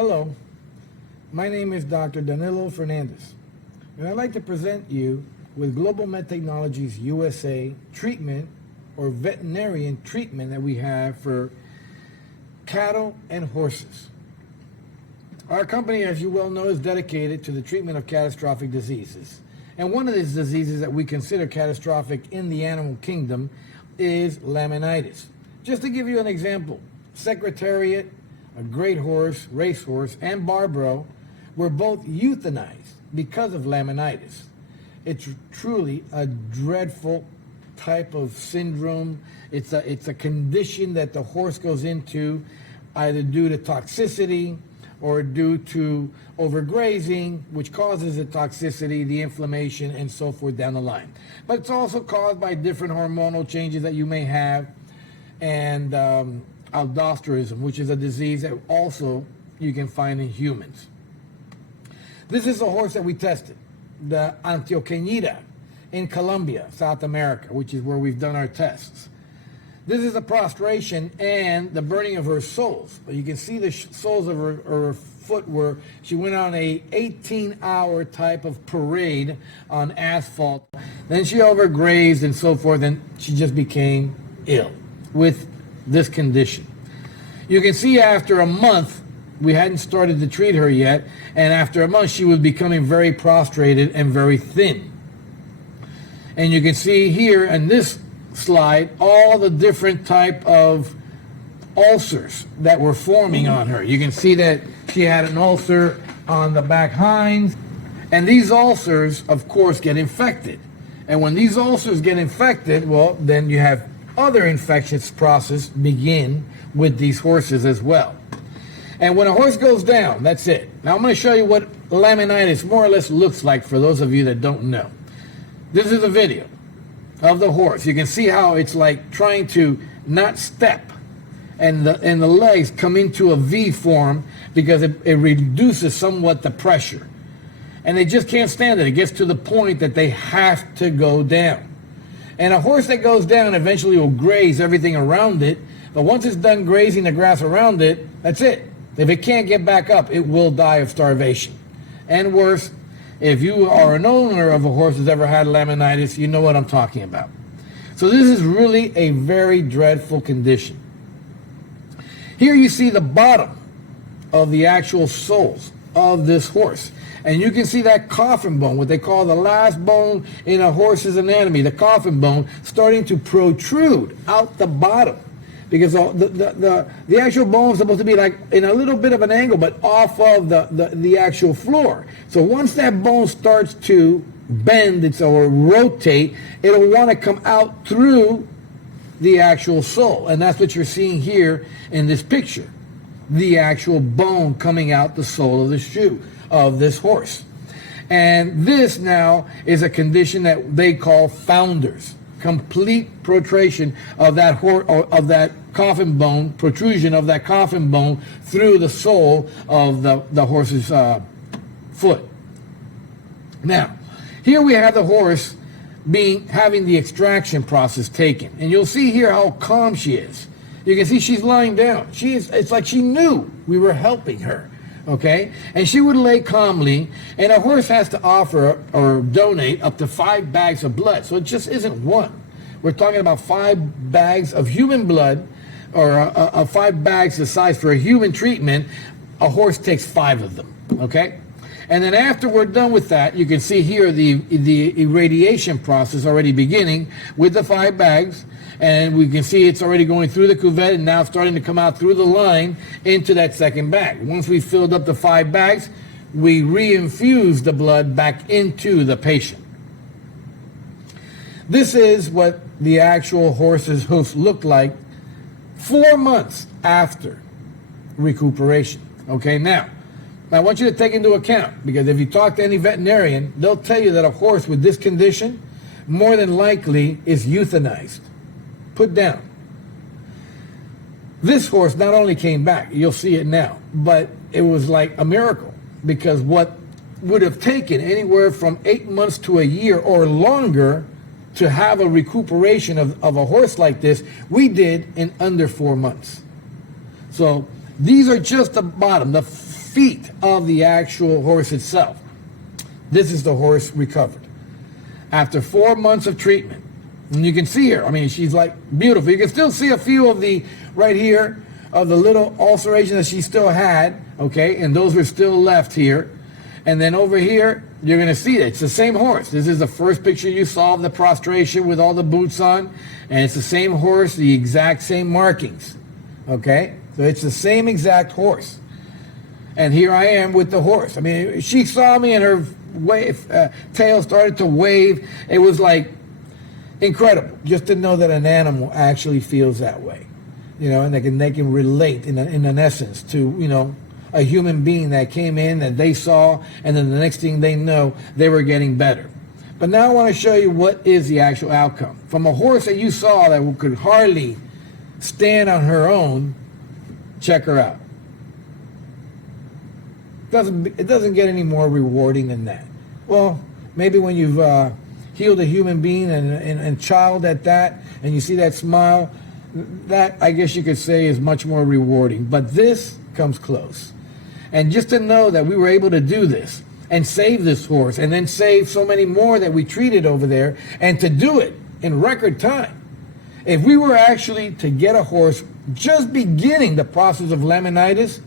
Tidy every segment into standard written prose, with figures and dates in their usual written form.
Hello, my name is Dr. Danilo Fernández, and I'd like to present you with Global Med Technologies USA treatment or veterinarian treatment that we have for cattle and horses. Our company, as you well know, is dedicated to the treatment of catastrophic diseases. And one of these diseases that we consider catastrophic in the animal kingdom is laminitis. Just to give you an example, Secretariat, a great horse, racehorse, and Barbaro were both euthanized because of laminitis. It's truly a dreadful type of syndrome. It's a condition that the horse goes into either due to toxicity or due to overgrazing, which causes the toxicity, the inflammation, and so forth down the line. But it's also caused by different hormonal changes that you may have, and aldosterism, which is a disease that also you can find in humans. This is a horse that we tested, the Antioqueñita in Colombia, South America, which is where we've done our tests. This is a prostration and the burning of her soles. You can see the soles of her foot where she went on a 18-hour type of parade on asphalt. Then she overgrazed and so forth, and she just became ill with this condition. You can see after a month, we hadn't started to treat her yet, and after a month she was becoming very prostrated and very thin. And you can see here in this slide all the different type of ulcers that were forming on her. You can see that she had an ulcer on the back hinds, and these ulcers of course get infected. And when these ulcers get infected, well, then you have other infectious process begin with these horses as well. And when a horse goes down, that's it. Now I'm going to show you what laminitis more or less looks like for those of you that don't know. This is a video of the horse. You can see how it's like trying to not step, and the legs come into a V form because it reduces somewhat the pressure. And they just can't stand it. It gets to the point that they have to go down. And a horse that goes down eventually will graze everything around it, but once it's done grazing the grass around it, that's it. If it can't get back up, it will die of starvation. And worse, if you are an owner of a horse that's ever had laminitis, you know what I'm talking about. So this is really a very dreadful condition. Here you see the bottom of the actual soles of this horse. And you can see that coffin bone, what they call the last bone in a horse's anatomy, the coffin bone, starting to protrude out the bottom. Because the actual bone is supposed to be like in a little bit of an angle, but off of the actual floor. So once that bone starts to bend or rotate, it'll want to come out through the actual sole. And that's what you're seeing here in this picture. The actual bone coming out the sole of the shoe of this horse. And this now is a condition that they call founders. Complete protrusion of that coffin bone, protrusion of that coffin bone through the sole of the horse's foot. Now, here we have the horse having the extraction process taken, and you'll see here how calm she is. You can see she's lying down. It's like she knew we were helping her. Okay, and she would lay calmly, and a horse has to offer or donate up to 5 bags of blood. So it just isn't one. We're talking about 5 bags of human blood, or 5 bags the size for a human treatment. A horse takes 5 of them. Okay, and then after we're done with that, you can see here the irradiation process already beginning with the 5 bags. And we can see it's already going through the cuvette and now starting to come out through the line into that second bag. Once we filled up the 5 bags, we reinfuse the blood back into the patient. This is what the actual horse's hoofs look like 4 months after recuperation. Okay, now I want you to take into account, because if you talk to any veterinarian, they'll tell you that a horse with this condition more than likely is euthanized. Put down. This horse not only came back, you'll see it now, but it was like a miracle, because what would have taken anywhere from 8 months to a year or longer to have a recuperation of a horse like this, we did in under 4 months. So these are just the bottom, the feet of the actual horse itself. This is the horse recovered. After 4 months of treatment, and you can see her, I mean, she's like beautiful. You can still see a few of the, right here, of the little ulceration that she still had, okay, and those are still left here. And then over here, you're going to see it. It's the same horse. This is the first picture you saw of the prostration with all the boots on, and it's the same horse, the exact same markings, okay? So it's the same exact horse. And here I am with the horse. I mean, she saw me and her tail started to wave. It was like incredible just to know that an animal actually feels that way, you know, and they can relate in an essence to, you know, a human being that came in that they saw, and then the next thing they know, they were getting better. But now I want to show you what is the actual outcome. From a horse that you saw that could hardly stand on her own, check her out. It doesn't get any more rewarding than that. Well, maybe when you've healed a human being and child at that, and you see that smile, that I guess you could say is much more rewarding. But this comes close. And just to know that we were able to do this and save this horse and then save so many more that we treated over there, and to do it in record time. If we were actually to get a horse just beginning the process of laminitis,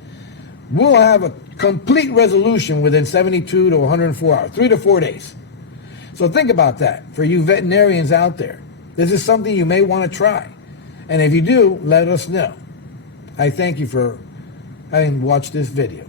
we'll have a complete resolution within 72 to 104 hours, 3 to 4 days. So think about that for you veterinarians out there. This is something you may want to try. And if you do, let us know. I thank you for having watched this video.